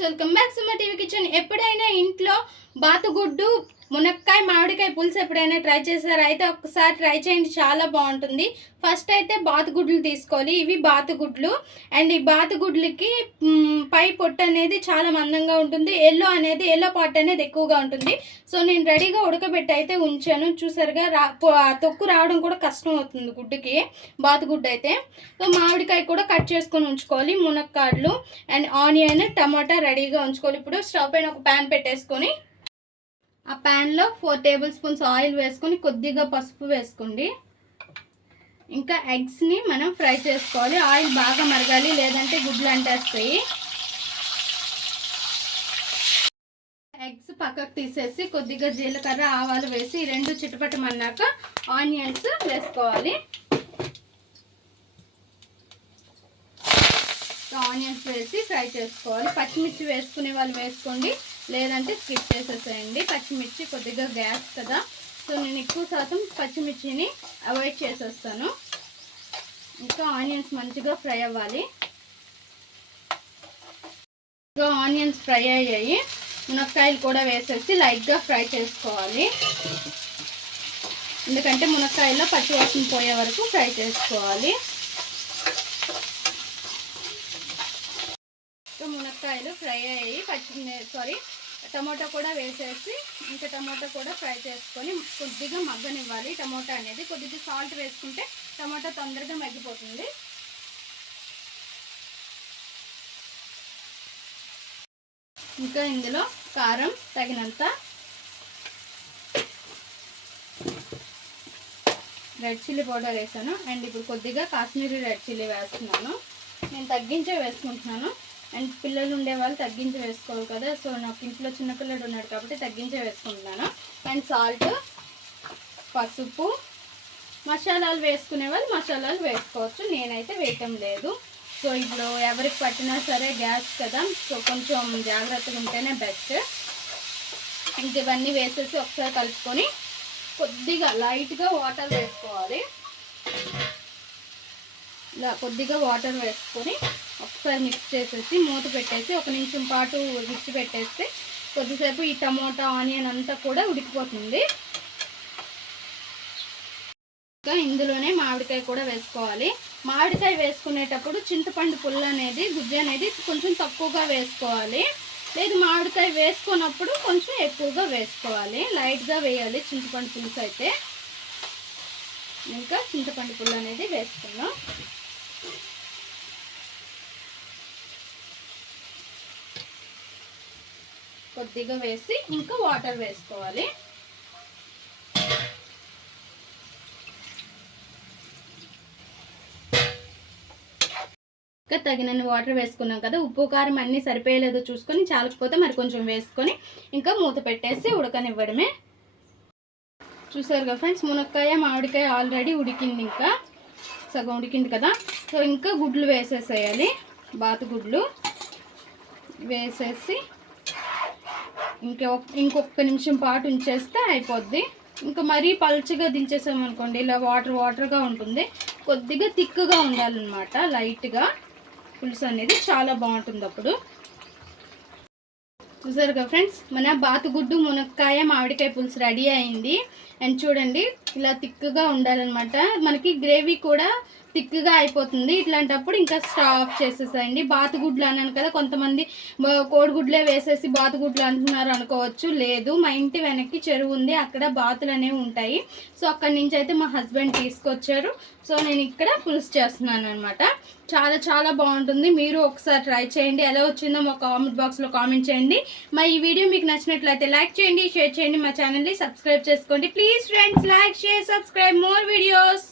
Friends, welcome back సుమా TV kitchen. ఎప్పుడైనా ఇంట్లో బాతుగుడ్డు మునక్కాయ మామిడికాయ పులుసు ఎప్పుడైనా ట్రై చేశారా? అయితే ఒకసారి ట్రై చేయండి, చాలా బాగుంటుంది. ఫస్ట్ అయితే బాతుగుడ్లు తీసుకోవాలి. ఇవి బాతుగుడ్లు. అండ్ ఈ బాతుగుడ్లకి పై పొట్టు అనేది చాలా మందంగా ఉంటుంది. ఎల్లో పార్ట్ అనేది ఎక్కువగా ఉంటుంది. సో నేను రెడీగా ఉడకబెట్టి అయితే ఉంచాను. చూసారుగా, తొక్కు రావడం కూడా కష్టం అవుతుంది గుడ్డుకి, బాతుగుడ్డు అయితే. సో మామిడికాయ కూడా కట్ చేసుకొని ఉంచుకోవాలి, మునక్కాడలు అండ్ ఆనియన్ టమాటా రెడీగా ఉంచుకోవాలి. ఇప్పుడు స్టవ్ పైన ఒక ప్యాన్ పెట్టేసుకొని ఆ ప్యాన్లో 4 టేబుల్ స్పూన్స్ ఆయిల్ వేసుకొని కొద్దిగా పసుపు వేసుకోండి. ఇంకా ఎగ్స్ని మనం ఫ్రై చేసుకోవాలి. ఆయిల్ బాగా మరగాలి, లేదంటే గుడ్లు అంటేస్తాయి. ఎగ్స్ పక్కకు తీసేసి కొద్దిగా జీలకర్ర ఆవాలు వేసి రెండు చిటపటమన్నాక ఆనియన్స్ వేసుకోవాలి. ఆనియన్స్ వేసి ఫ్రై చేసుకోవాలి. పచ్చిమిర్చి వేసుకునే వాళ్ళు వేసుకోండి, లేదంటే స్కిప్ చేసేసేయండి. పచ్చిమిర్చి కొద్దిగా గ్యాస్ కదా, సో నేను ఎక్కువ శాతం పచ్చిమిర్చిని అవాయిడ్ చేసేస్తాను. ఇంకా ఆనియన్స్ మంచిగా ఫ్రై అవ్వాలి. ఇంకా ఆనియన్స్ ఫ్రై అయ్యాయి. మునక్కాయలు కూడా వేసేసి లైట్గా ఫ్రై చేసుకోవాలి. ఎందుకంటే మునక్కాయలో పచ్చివాసన పోయే వరకు ఫ్రై చేసుకోవాలి. మునక్కాయలు ఫ్రై అయ్యి టమాటా కూడా వేసేసి ఇంకా టమాటా కూడా ఫ్రై చేసుకొని కొద్దిగా మగ్గనివ్వాలి. టమాటా అనేది కొద్దిగా సాల్ట్ వేసుకుంటే టమాటా తొందరగా మగ్గిపోతుంది. ఇంకా ఇందులో కారం తగినంత, రెడ్ చిల్లీ పౌడర్ వేసాను. అండ్ ఇప్పుడు కొద్దిగా కాశ్మీరీ రెడ్ చిల్లీ వేస్తున్నాను. నేను తగ్గించే వేసుకుంటున్నాను. అండ్ పిల్లలు ఉండేవాళ్ళు తగ్గించి వేసుకోవాలి కదా, సో నాకు ఇంట్లో చిన్నపిల్లడు ఉన్నాడు కాబట్టి తగ్గించే వేసుకుంటున్నాను. అండ్ సాల్ట్, పసుపు, మసాలాలు వేసుకునే వాళ్ళు మసాలాలు వేసుకోవచ్చు, నేనైతే వేయటం లేదు. సో ఇప్పుడు ఎవరికి పట్టినా సరే గ్యాస్ కదా, సో కొంచెం జాగ్రత్తగా ఉంటేనే బెస్ట్. ఇంక ఇవన్నీ వేసేసి ఒకసారి కలుపుకొని కొద్దిగా లైట్గా వాటర్ వేసుకోవాలి. ఇలా కొద్దిగా వాటర్ వేసుకొని ఒకసారి మిక్స్ చేసేసి మూత పెట్టేసి 1 నిమిషం పాటు పెట్టేస్తే కొద్దిసేపు ఈ టమోటా ఆనియన్ అంతా కూడా ఉడికిపోతుంది. ఇంకా ఇందులోనే మామిడికాయ కూడా వేసుకోవాలి. మామిడికాయ వేసుకునేటప్పుడు చింతపండు పుల్ల అనేది గుజ్జు అనేది కొంచెం తక్కువగా వేసుకోవాలి. లేదు మామిడికాయ వేసుకున్నప్పుడు కొంచెం ఎక్కువగా వేసుకోవాలి. లైట్గా వేయాలి చింతపండు పులుసు అయితే. ఇంకా చింతపండు పుల్ల అనేది వేసుకున్నాం. కొద్దిగా వేసి ఇంకా వాటర్ వేసుకోవాలి. ఇంకా తగినన్ని వాటర్ వేసుకున్నాం కదా, ఉప్పు కారం అన్నీ సరిపోయలేదో చూసుకొని, చాలకపోతే మరి కొంచెం వేసుకొని ఇంకా మూత పెట్టేసి ఉడకనివ్వడమే. చూసారు కదా ఫ్రెండ్స్, మునక్కాయ మామిడికాయ ఆల్రెడీ ఉడికింది, ఇంకా సగం ఉడికింది కదా. సో ఇంకా గుడ్లు వేసేసేయాలి. బాతుగుడ్లు వేసేసి ఇంకొక నిమిషం పాటు ఉంచేస్తే అయిపోద్ది. ఇంకా మరీ పల్చగా దించేసామనుకోండి, ఇలా వాటర్గా ఉంటుంది. కొద్దిగా థిక్గా ఉండాలన్నమాట. లైట్గా పులుసు అనేది చాలా బాగుంటుంది అప్పుడు. చూసారు కదా ఫ్రెండ్స్, మన బాతుగుడ్డు మునక్కాయ మామిడికాయ పులుసు రెడీ అయింది. అండ్ చూడండి, ఇలా థిక్గా ఉండాలన్నమాట. మనకి గ్రేవీ కూడా థిక్గా అయిపోతుంది. ఇట్లాంటప్పుడు ఇంకా స్టవ్ ఆఫ్ చేసేసేయండి. బాతుగుడ్లు అన్నాను కదా, కొంతమంది కోడిగుడ్లే వేసేసి బాతుగుడ్లు అంటున్నారు అనుకోవచ్చు. లేదు, మా ఇంటి వెనక్కి చెరువు ఉంది, అక్కడ బాతులు అనేవి ఉంటాయి. సో అక్కడి నుంచి అయితే మా హస్బెండ్ తీసుకొచ్చారు. సో నేను ఇక్కడ పులుసు చేస్తున్నాను అనమాట. చాలా చాలా బాగుంటుంది. మీరు ఒకసారి ట్రై చేయండి. ఎలా వచ్చిందో మా కామెంట్ బాక్స్లో కామెంట్ చేయండి. మా ఈ వీడియో మీకు నచ్చినట్లయితే లైక్ చేయండి, షేర్ చేయండి, మా ఛానల్ని సబ్స్క్రైబ్ చేసుకోండి. Please friends, like, share, subscribe more videos.